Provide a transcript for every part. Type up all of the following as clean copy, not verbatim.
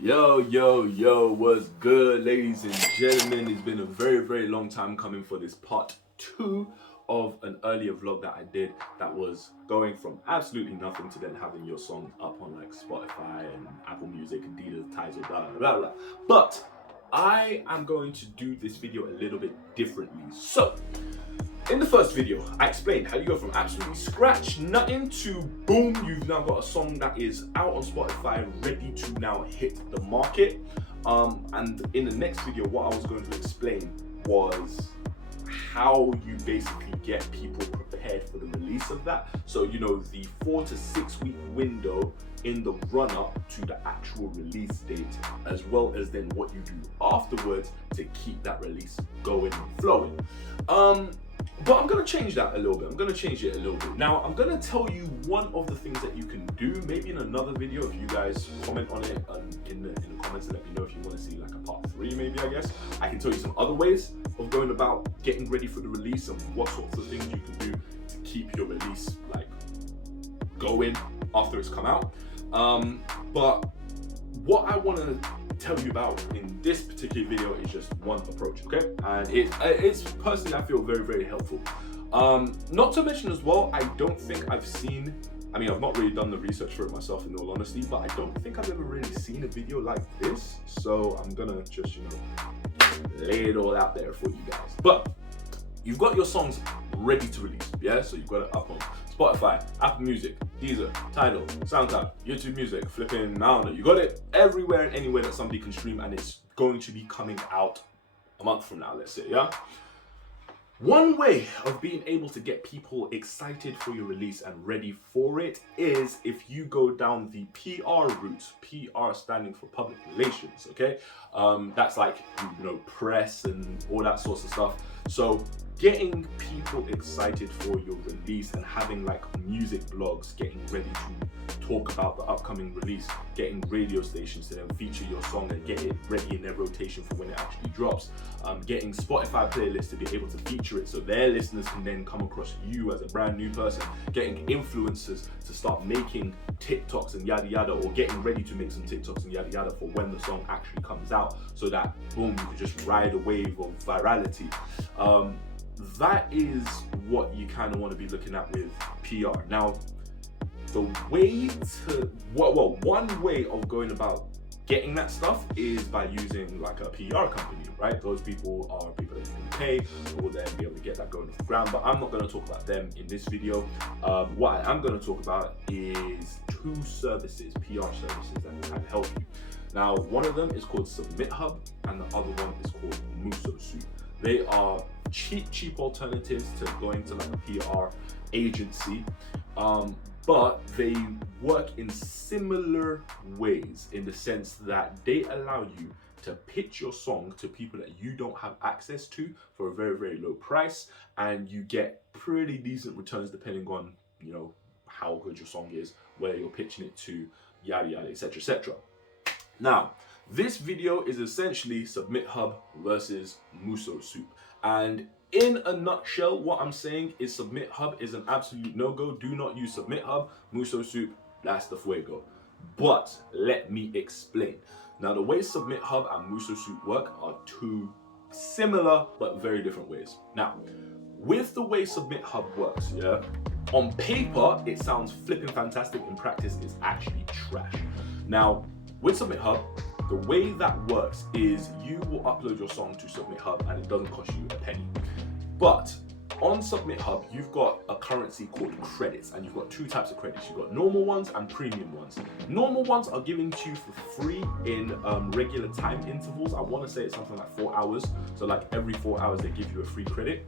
Yo, what's good, ladies and gentlemen? It's been a very long time coming for this part 2 of an earlier vlog that I did that was going from absolutely nothing to then having your song up on like Spotify and Apple Music and Deezer, Tidal, blah blah. But I am going to do this video a little bit differently. So in the first video, I explained how you go from absolutely scratch, nothing, to boom, you've now got a song that is out on Spotify, ready to now hit the market. And in the next video, what I was going to explain was how you basically get people prepared for the release of that. So, you know, the 4 to 6 week window in the run up to the actual release date, as well as then what you do afterwards to keep that release going and flowing. But I'm gonna change that a little bit. I'm gonna change it a little bit. Now, I'm gonna tell you one of the things that you can do, maybe in another video, if you guys comment on it in the comments and let me know if you wanna see like a part 3 maybe, I guess. I can tell you some other ways of going about getting ready for the release and what sorts of things you can do to keep your release like going after it's come out. But what I wanna tell you about in this particular video is just one approach, okay? And it's personally, I feel very helpful. Not to mention as well, I don't think I've seen, I've not really done the research for it myself in all honesty, but I don't think I've ever really seen a video like this. So I'm gonna just, lay it all out there for you guys. But you've got your songs ready to release, yeah? So you've got it up on Spotify, Apple Music, Deezer, Tidal, SoundCloud, YouTube Music, flipping, I don't know. You got it everywhere and anywhere that somebody can stream, and it's going to be coming out a month from now, let's say, yeah? One way of being able to get people excited for your release and ready for it is if you go down the PR route, PR standing for public relations, okay? That's like, press and all that sorts of stuff. So getting people excited for your release and having like music blogs getting ready to talk about the upcoming release, getting radio stations to then feature your song and get it ready in their rotation for when it actually drops, getting Spotify playlists to be able to feature it so their listeners can then come across you as a brand new person, getting influencers to start making TikToks and yada yada, or getting ready to make some TikToks and yada yada for when the song actually comes out, so that boom, you can just ride a wave of virality. That is what you kind of want to be looking at with PR. Now, the way to, one way of going about getting that stuff is by using like a PR company, right? Those people are people that you can pay who will then be able to get that going off the ground, but I'm not going to talk about them in this video. What I am going to talk about is 2 services, PR services that can help you. Now, one of them is called SubmitHub and the other one is called MusoSoup. They are cheap alternatives to going to like a PR agency, but they work in similar ways in the sense that they allow you to pitch your song to people that you don't have access to for a very low price, and you get pretty decent returns depending on how good your song is, where you're pitching it to, yada yada, etc. Now, this video is essentially SubmitHub versus MusoSoup. And in a nutshell, what I'm saying is SubmitHub is an absolute no-go. Do not use SubmitHub. MusoSoup, that's the fuego. But let me explain. Now, the way SubmitHub and MusoSoup work are 2 similar but very different ways. Now, with the way SubmitHub works, yeah, on paper, it sounds flipping fantastic. In practice, it's actually trash. Now, with SubmitHub, the way that works is you will upload your song to SubmitHub and it doesn't cost you a penny. But on SubmitHub, you've got a currency called credits, and you've got 2 types of credits. You've got normal ones and premium ones. Normal ones are given to you for free in regular time intervals. I want to say it's something like 4 hours. So like every 4 hours, they give you a free credit.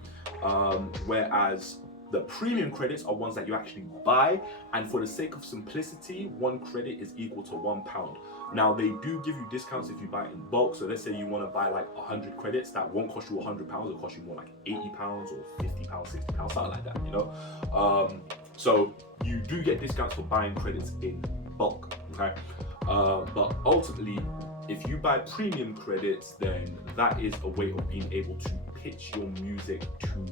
Whereas the premium credits are ones that you actually buy, and for the sake of simplicity, 1 credit is equal to £1. Now, they do give you discounts if you buy it in bulk. So let's say you want to buy like 100 credits, that won't cost you £100, it'll cost you more like £80 or £50, £60, something like that, So you do get discounts for buying credits in bulk, okay? But ultimately, if you buy premium credits, then that is a way of being able to pitch your music to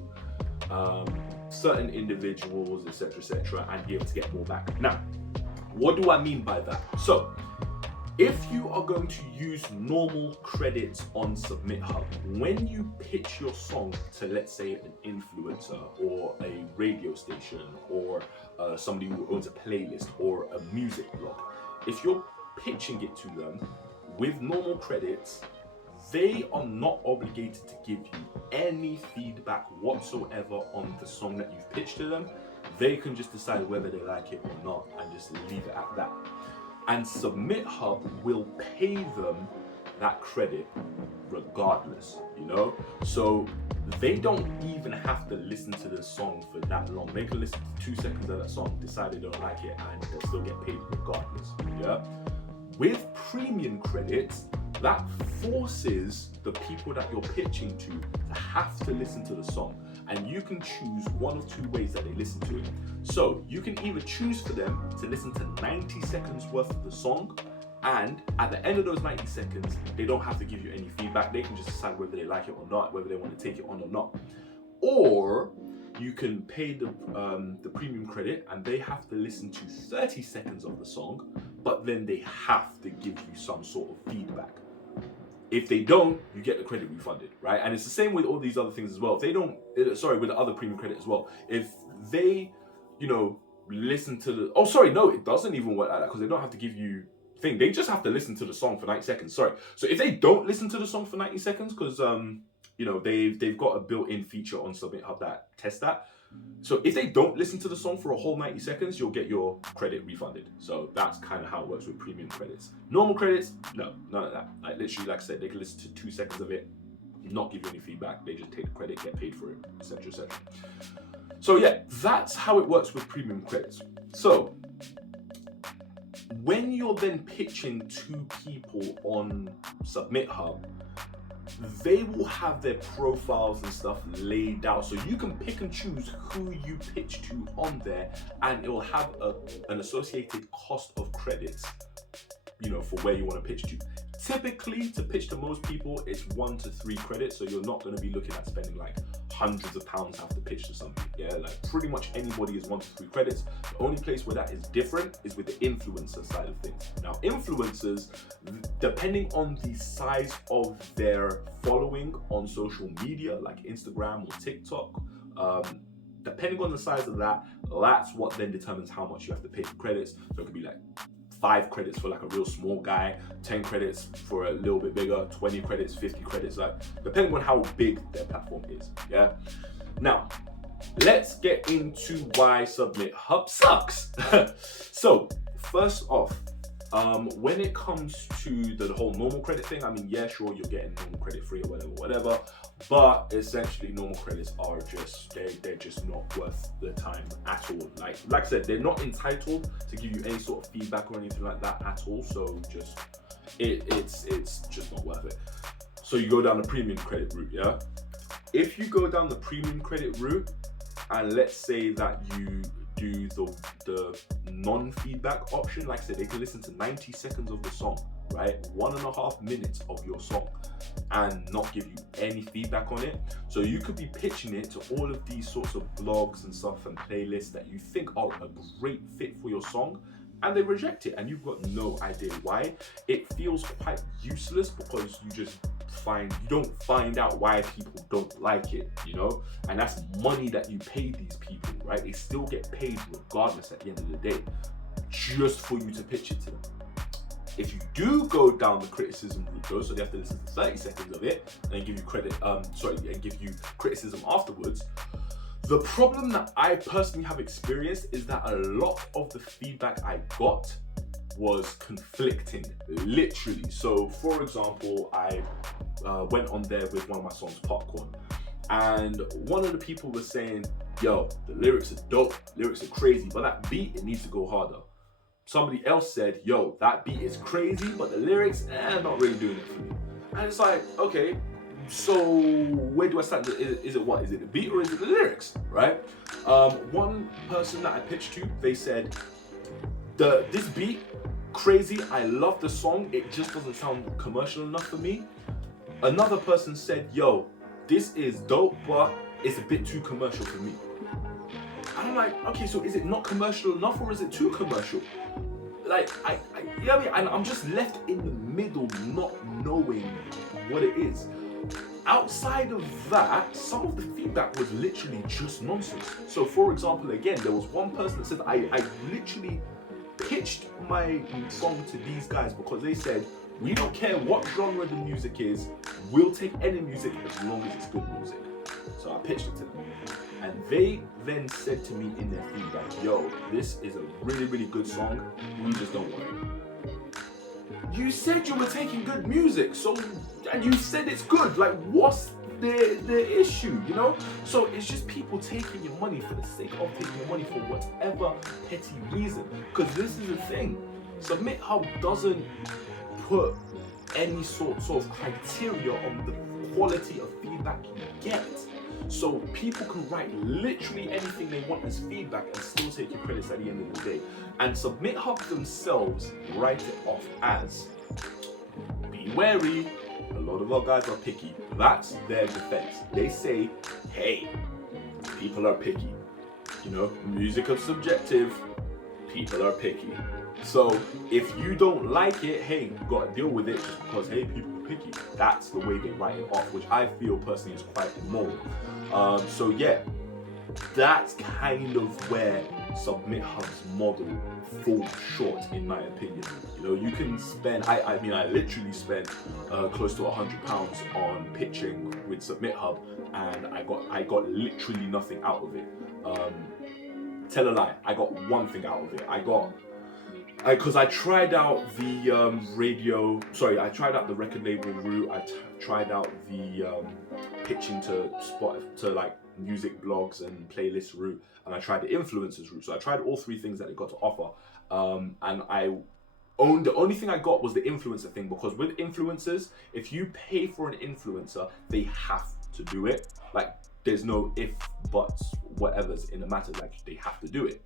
certain individuals, etc., and be able to get more back. Now, what do I mean by that? So, If you are going to use normal credits on SubmitHub, when you pitch your song to, let's say, an influencer or a radio station or somebody who owns a playlist or a music blog, if you're pitching it to them with normal credits, they are not obligated to give you any feedback whatsoever on the song that you've pitched to them. They can just decide whether they like it or not and just leave it at that. And SubmitHub will pay them that credit regardless, you know? So they don't even have to listen to the song for that long. They can listen to 2 seconds of that song, decide they don't like it, and they'll still get paid regardless, yeah? With premium credits, that forces the people that you're pitching to have to listen to the song. And you can choose one of two ways that they listen to it. So you can either choose for them to listen to 90 seconds worth of the song, and at the end of those 90 seconds, they don't have to give you any feedback. They can just decide whether they like it or not, whether they want to take it on or not. Or you can pay the premium credit and they have to listen to 30 seconds of the song, but then they have to give you some sort of feedback. If they don't, you get the credit refunded, right? And it's the same with all these other things as well. If they don't, with the other premium credit as well. If they, listen to the, it doesn't even work like that because they don't have to give you thing. They just have to listen to the song for 90 seconds. So if they don't listen to the song for 90 seconds, because they've got a built-in feature on SubmitHub that tests that. So if they don't listen to the song for a whole 90 seconds, you'll get your credit refunded. So that's kind of how it works with premium credits. Normal credits, no, none of that. Like literally, like I said, they can listen to 2 seconds of it, not give you any feedback. They just take the credit, get paid for it, etc., etc. So yeah, that's how it works with premium credits. So when you're then pitching to people on SubmitHub, they will have their profiles and stuff laid out, so you can pick and choose who you pitch to on there, and it will have an associated cost of credits, for where you want to pitch to. Typically, to pitch to most people, it's 1 to 3 credits, so you're not going to be looking at spending like hundreds of pounds to have to pitch to something. Yeah, like pretty much anybody is 1 to 3 credits. The only place where that is different is with the influencer side of things. Now, influencers, depending on the size of their following on social media, like Instagram or TikTok, depending on the size of that, that's what then determines how much you have to pay for credits. So it could be like 5 credits for like a real small guy, 10 credits for a little bit bigger, 20 credits, 50 credits, like depending on how big their platform is, yeah? Now, let's get into why SubmitHub sucks. So, first off, when it comes to the whole normal credit thing, I mean, yeah, sure, you're getting normal credit free or whatever, but essentially normal credits are just, they're just not worth the time at all. Like I said, they're not entitled to give you any sort of feedback or anything like that at all, so just, it's just not worth it. So you go down the premium credit route, yeah? If you go down the premium credit route, and let's say that you do the non-feedback option, like I said, they can listen to 90 seconds of the song, right? 1.5 minutes of your song and not give you any feedback on it. So you could be pitching it to all of these sorts of blogs and stuff and playlists that you think are a great fit for your song, and they reject it and you've got no idea why. It feels quite useless because you don't find out why people don't like it, and that's money that you pay these people, right? They still get paid regardless at the end of the day, just for you to pitch it to them. If you do go down the criticism route though, so they have to listen to 30 seconds of it and then give you and give you criticism afterwards, the problem that I personally have experienced is that a lot of the feedback I got was conflicting, literally. So for example, I went on there with one of my songs, Popcorn, and one of the people was saying, yo, the lyrics are dope, lyrics are crazy, but that beat, it needs to go harder. Somebody else said, yo, that beat is crazy, but the lyrics, not really doing it for me. And it's like, okay, so where do I stand? Is it what? Is it the beat or is it the lyrics, right? One person that I pitched to, they said, this beat, crazy, I love the song, it just doesn't sound commercial enough for me. Another person said, yo, this is dope, but it's a bit too commercial for me. And I'm like, okay, so is it not commercial enough or is it too commercial? like you know what I mean? And I'm just left in the middle, not knowing what it is. Outside of that, some of the feedback was literally just nonsense. So for example, again, there was one person that said I literally pitched my song to these guys because they said, we don't care what genre the music is, we'll take any music as long as it's good music. So I pitched it to them. And they then said to me in their feedback, yo, this is a really, really good song, we just don't want it. You said you were taking good music, so, and you said it's good, like what's the issue, you know? So it's just people taking your money for the sake of taking your money for whatever petty reason. Because this is the thing, SubmitHub doesn't put any sort of criteria on the quality of feedback you get. So people can write literally anything they want as feedback and still take your credits at the end of the day. And SubmitHub themselves write it off as, be wary, a lot of our guys are picky. That's their defense. They say, hey, people are picky. You know, music is subjective, people are picky. So if you don't like it, hey, you gotta deal with it just because, hey, people are picky. That's the way they write it off, which I feel personally is quite immoral. So yeah, that's kind of where SubmitHub's model falls short, in my opinion. You know, you can spend, I mean, I literally spent close to £100 on pitching with SubmitHub, and I got literally nothing out of it. Tell a lie, I got one thing out of it. Because I tried out the I tried out the record label route. I tried out the pitching to like music blogs and playlist route, and I tried the influencers route. So I tried all three things that they got to offer, and the only thing I got was the influencer thing, because with influencers, if you pay for an influencer, they have to do it. Like, there's no if, buts, whatever's in the matter, like they have to do it.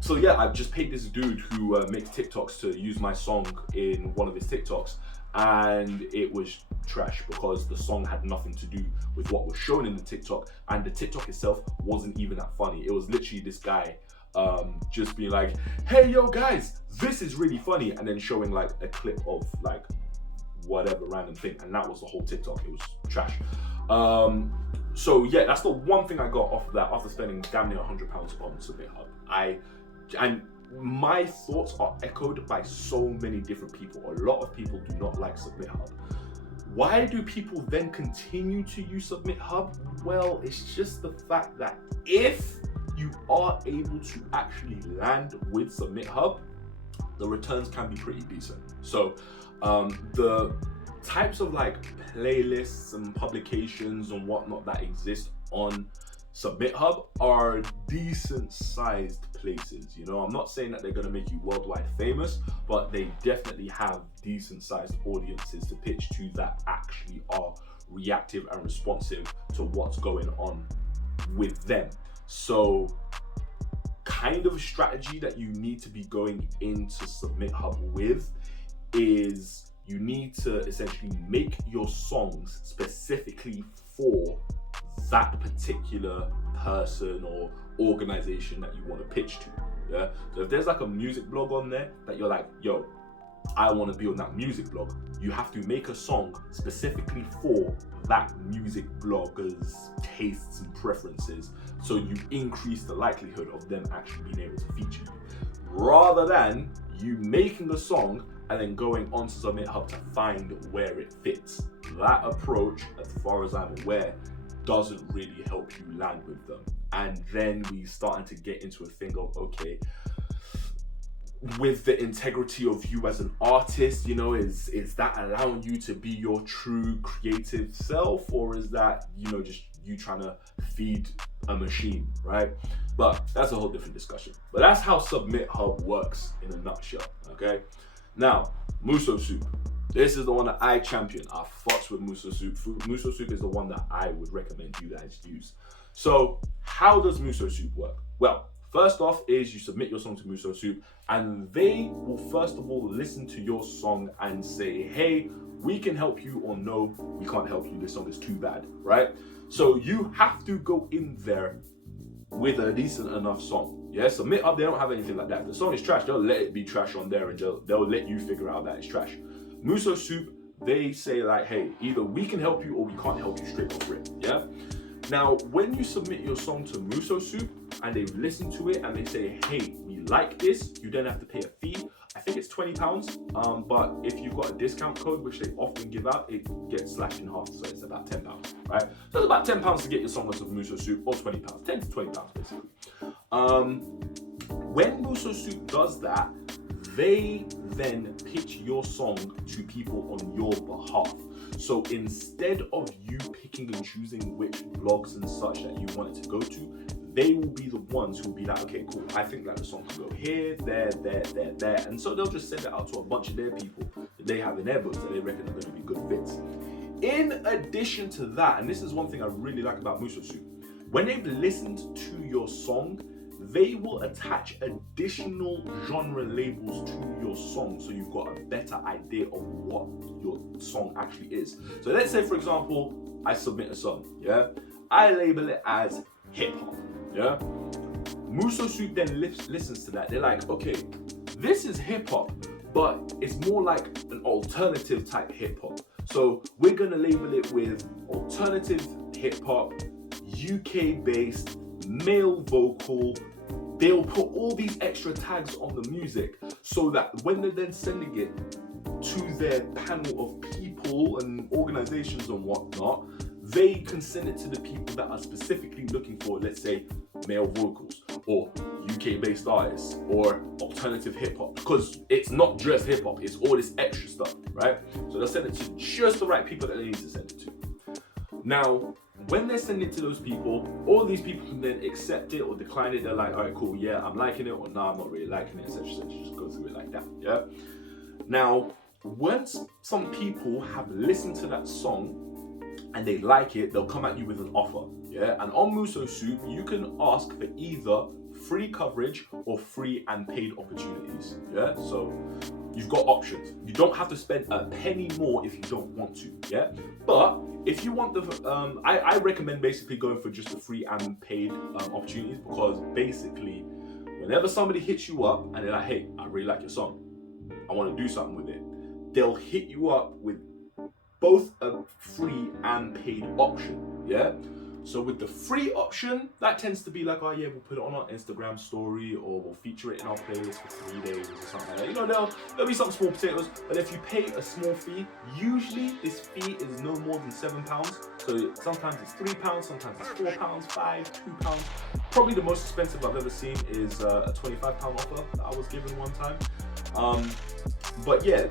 So yeah, I've just paid this dude who makes TikToks to use my song in one of his TikToks, and it was trash because the song had nothing to do with what was shown in the TikTok, and the TikTok itself wasn't even that funny. It was literally this guy just being like, hey yo guys, this is really funny, and then showing like a clip of like whatever random thing, and that was the whole TikTok. It was trash. So yeah, that's the one thing I got off of that after spending damn near £100 on SubmitHub. And my thoughts are echoed by so many different people. A lot of people do not like SubmitHub. Why do people then continue to use SubmitHub? Well, it's just the fact that if you are able to actually land with SubmitHub, the returns can be pretty decent. So the types of like playlists and publications and whatnot that exist on SubmitHub are decent sized places. You know, I'm not saying that they're going to make you worldwide famous, but they definitely have decent sized audiences to pitch to that actually are reactive and responsive to what's going on with them. So kind of strategy that you need to be going into SubmitHub with is you need to essentially make your songs specifically for that particular person or organization that you want to pitch to. Yeah. So if there's like a music blog on there that you're like, yo, I want to be on that music blog, you have to make a song specifically for that music blogger's tastes and preferences, so you increase the likelihood of them actually being able to feature you, rather than you making a song and then going onto SubmitHub to find where it fits. That approach, as far as I'm aware, doesn't really help you land with them. And then we starting to get into a thing of, okay, with the integrity of you as an artist, you know, is that allowing you to be your true creative self, or is that, you know, just you trying to feed a machine, right? But that's a whole different discussion. But that's how SubmitHub works in a nutshell, okay? Now, MusoSoup. This is the one that I champion. I fucks with MusoSoup. MusoSoup is the one that I would recommend you guys use. So how does MusoSoup work? Well, first off is you submit your song to MusoSoup, and they will first of all listen to your song and say, hey, we can help you, or no, we can't help you, this song is too bad, right? So you have to go in there with a decent enough song. Yeah, SubmitHub, they don't have anything like that. If the song is trash, they'll let it be trash on there and they'll let you figure out that it's trash. MusoSoup, they say like, hey, either we can help you or we can't help you straight off rip, yeah? Now, when you submit your song to MusoSoup and they've listened to it and they say, hey, we like this, you then have to pay a fee. I think it's £20, but if you've got a discount code, which they often give out, it gets slashed in half, so it's about £10, right? So it's about £10 to get your song onto MusoSoup, or £20, £10 to £20 basically. When MusoSoup does that, they then pitch your song to people on your behalf. So instead of you picking and choosing which blogs and such that you want it to go to, they will be the ones who will be like, okay, cool, I think that the song can go here, there. And so they'll just send it out to a bunch of their people that they have in their books that they reckon are going to be good fits. In addition to that, and this is one thing I really like about MusoSoup, when they've listened to your song, they will attach additional genre labels to your song so you've got a better idea of what your song actually is. So let's say, for example, I submit a song, yeah? I label it as hip hop, yeah? MusoSoup then listens to that. They're like, okay, this is hip hop, but it's more like an alternative type hip hop. So we're gonna label it with alternative hip hop, UK based, male vocal. They'll put all these extra tags on the music so that when they're then sending it to their panel of people and organizations and whatnot, they can send it to the people that are specifically looking for, let's say, male vocals or UK-based artists or alternative hip-hop, because it's not just hip-hop, it's all this extra stuff, right? So they'll send it to just the right people that they need to send it to. Now, when they're sending it to those people, all these people can then accept it or decline it. They're like, all right, cool, yeah, I'm liking it, or nah, I'm not really liking it, etc. Just go through it like that, yeah? Now, once some people have listened to that song and they like it, they'll come at you with an offer, yeah? And on MusoSoup, you can ask for either free coverage or free and paid opportunities, yeah? So you've got options. You don't have to spend a penny more if you don't want to, yeah? But if you want the, I recommend basically going for just the free and paid opportunities, because basically, whenever somebody hits you up and they're like, hey, I really like your song, I want to do something with it, they'll hit you up with both a free and paid option, yeah? So with the free option, that tends to be like, oh yeah, we'll put it on our Instagram story or we'll feature it in our playlist for 3 days or something like that. You know, there'll be some small potatoes, but if you pay a small fee, usually this fee is no more than £7. So sometimes it's £3, sometimes it's £4, £5, £2. Probably the most expensive I've ever seen is a £25 offer that I was given one time. But yeah,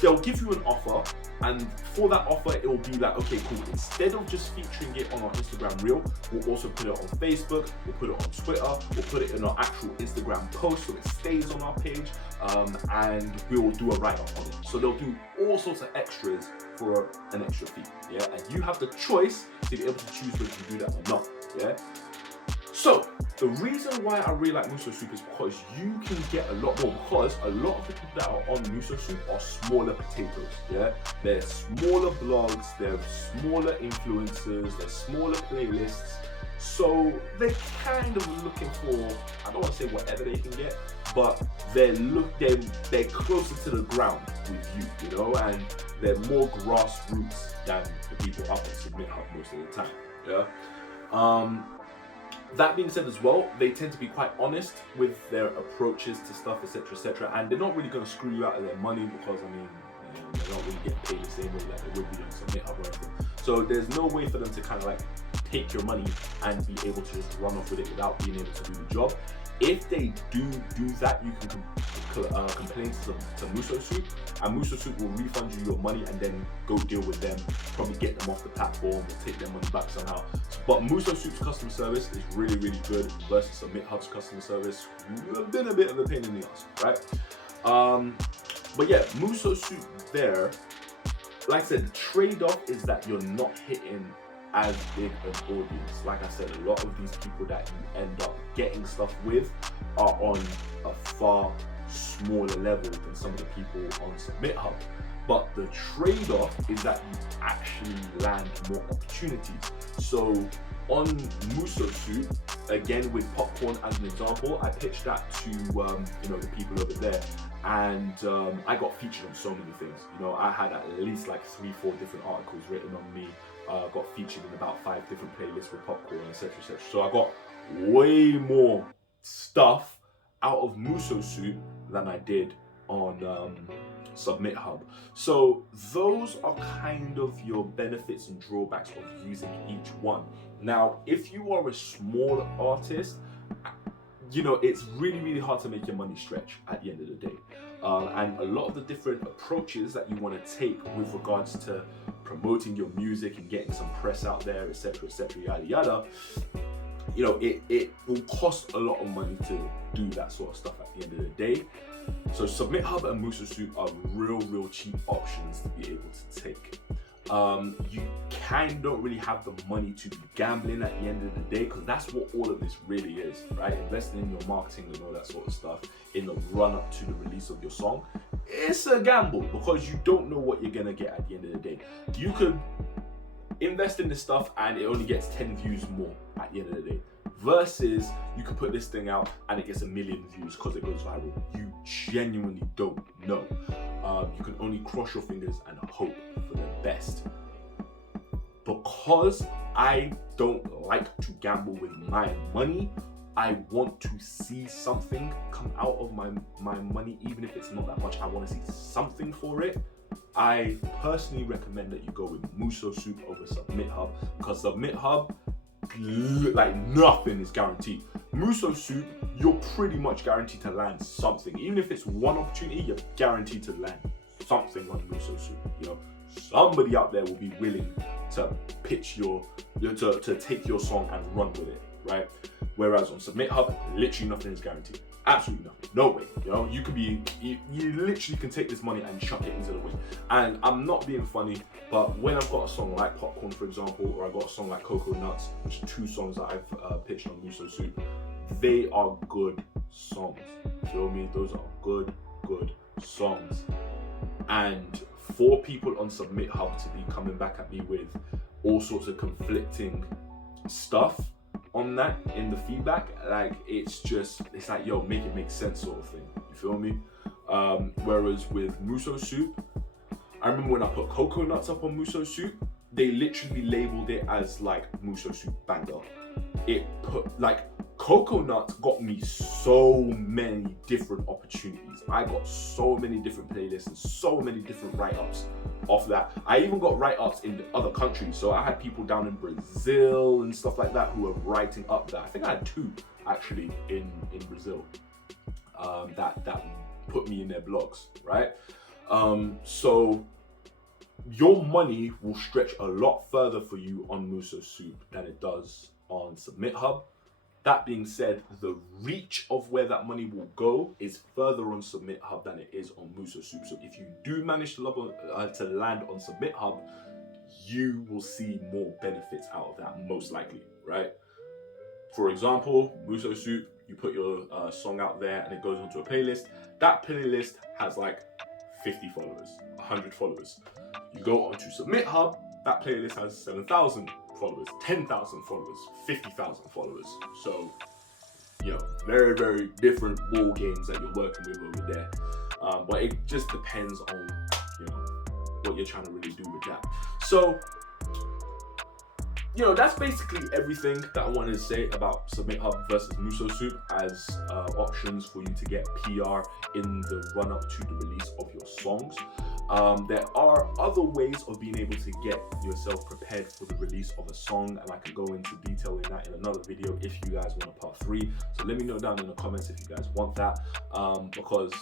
they'll give you an offer, and for that offer, it will be like, okay, cool, instead of just featuring it on our Instagram reel, we'll also put it on Facebook, we'll put it on Twitter, we'll put it in our actual Instagram post so it stays on our page, and we will do a write-up on it. So they'll do all sorts of extras for an extra fee, yeah? And you have the choice to be able to choose whether you do that or not, yeah? So, the reason why I really like MusoSoup is because you can get a lot more, because a lot of the people that are on MusoSoup are smaller potatoes, yeah? They're smaller blogs, they're smaller influencers, they're smaller playlists, so they're kind of looking for, I don't want to say whatever they can get, but they're closer to the ground with you, you know, and they're more grassroots than the people up on SubmitHub most of the time, yeah? That being said as well, they tend to be quite honest with their approaches to stuff, etc., and they're not really going to screw you out of their money, because, I mean, you know, they're not really getting paid the same way that they would be on SubmitHub or anything. So there's no way for them to kind of like take your money and be able to just run off with it without being able to do the job. If they do that, you can complain to MusoSoup, and MusoSoup will refund you your money and then go deal with them, probably get them off the platform or take their money back somehow. But MusoSoup's customer service is really, really good versus SubmitHub's customer service. It's been a bit of a pain in the ass, right? But yeah, MusoSoup there, like I said, the trade-off is that you're not hitting as big an audience. Like I said, a lot of these people that you end up getting stuff with are on a far smaller level than some of the people on SubmitHub. but the trade-off is that you actually land more opportunities. So on MusoSoup, again with Popcorn as an example, I pitched that to the people over there, and I got featured on so many things. I had at least like 3-4 different articles written on me. Got featured in about 5 different playlists with Popcorn, etc., etc. So I got way more stuff out of MusoSoup than I did on SubmitHub. So those are kind of your benefits and drawbacks of using each one. Now, if you are a small artist, it's really, really hard to make your money stretch at the end of the day. And a lot of the different approaches that you want to take with regards to promoting your music and getting some press out there, etc., yada yada, it will cost a lot of money to do that sort of stuff at the end of the day. So SubmitHub and MusoSoup are real cheap options to be able to take. You don't really have the money to be gambling at the end of the day, because that's what all of this really is, right? Investing in your marketing and all that sort of stuff in the run up to the release of your song. It's a gamble because you don't know what you're gonna get at the end of the day. You could invest in this stuff and it only gets 10 views more at the end of the day, versus you could put this thing out and it gets 1 million views because it goes viral. You genuinely don't know. You can only cross your fingers and hope for the best. Because I don't like to gamble with my money, I want to see something come out of my money, even if it's not that much. I want to see something for it. I personally recommend that you go with MusoSoup over SubmitHub, because SubmitHub, like, nothing is guaranteed. MusoSoup, you're pretty much guaranteed to land something. Even if it's one opportunity, you're guaranteed to land something on MusoSoup. Somebody out there will be willing to pitch to take your song and run with it, right? Whereas on SubmitHub, literally nothing is guaranteed. Absolutely nothing. No way. You literally can take this money and chuck it into the wind. And I'm not being funny, but when I've got a song like Popcorn, for example, or I've got a song like Cocoa Nuts, which are 2 songs that I've pitched on MusoSoup, they are good songs. Feel me? Those are good songs. And for people on SubmitHub to be coming back at me with all sorts of conflicting stuff on that in the feedback, like, it's like, yo, make it make sense sort of thing. You feel me? Whereas with MusoSoup, I remember when I put Cocoa Nuts up on MusoSoup, they literally labeled it as like MusoSoup banger. Cocoa Nuts got me so many different opportunities. I got so many different playlists and so many different write-ups off that. I even got write-ups in other countries. So I had people down in Brazil and stuff like that who were writing up that. I think I had 2 actually in Brazil that put me in their blogs, right? So your money will stretch a lot further for you on MusoSoup than it does on SubmitHub. That being said, the reach of where that money will go is further on SubmitHub than it is on MusoSoup. So if you do manage to land on SubmitHub, you will see more benefits out of that, most likely, right? For example, MusoSoup, you put your song out there and it goes onto a playlist. That playlist has like 50 followers, 100 followers. You go onto SubmitHub, that playlist has 7,000 followers, 10,000 followers, 50,000 followers. So, very, very different ball games that you're working with over there. But it just depends on, what you're trying to really do with that. So, that's basically everything that I wanted to say about SubmitHub versus MusoSoup as options for you to get PR in the run up to the release of your songs. There are other ways of being able to get yourself prepared for the release of a song, and I can go into detail in that in another video if you guys want a part 3. So let me know down in the comments if you guys want that, because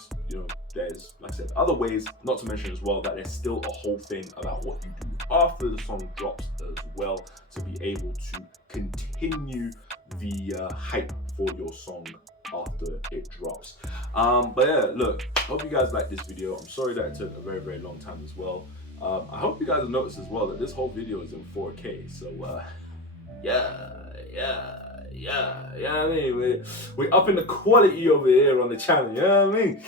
there's, like I said, other ways, not to mention as well that there's still a whole thing about what you do after the song drops as well, to be able to continue the hype for your song after it drops. But yeah, look, hope you guys like this video. I'm sorry that it took a very, very long time as well. I hope you guys have noticed as well that this whole video is in 4K. So I mean, we're upping the quality over here on the channel, you know what I mean?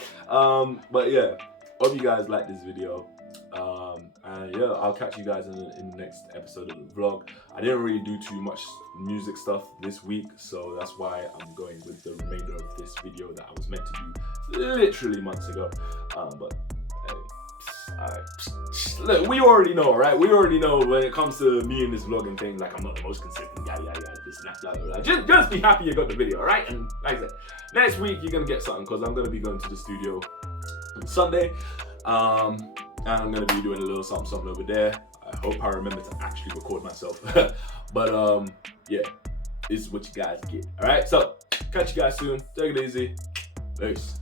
But yeah, Hope you guys like this video. And yeah, I'll catch you guys in the next episode of the vlog. I didn't really do too much music stuff this week, so that's why I'm going with the remainder of this video that I was meant to do literally months ago. But hey, look, we already know, right? We already know when it comes to me and this vlogging thing, like I'm not the most consistent guy, this and that, blah, blah, blah. Just be happy you got the video, right? And like I said, next week you're gonna get something because I'm gonna be going to the studio on Sunday. And I'm gonna be doing a little something over there. I hope I remember to actually record myself. But yeah, this is what you guys get. All right, so catch you guys soon. Take it easy. Peace.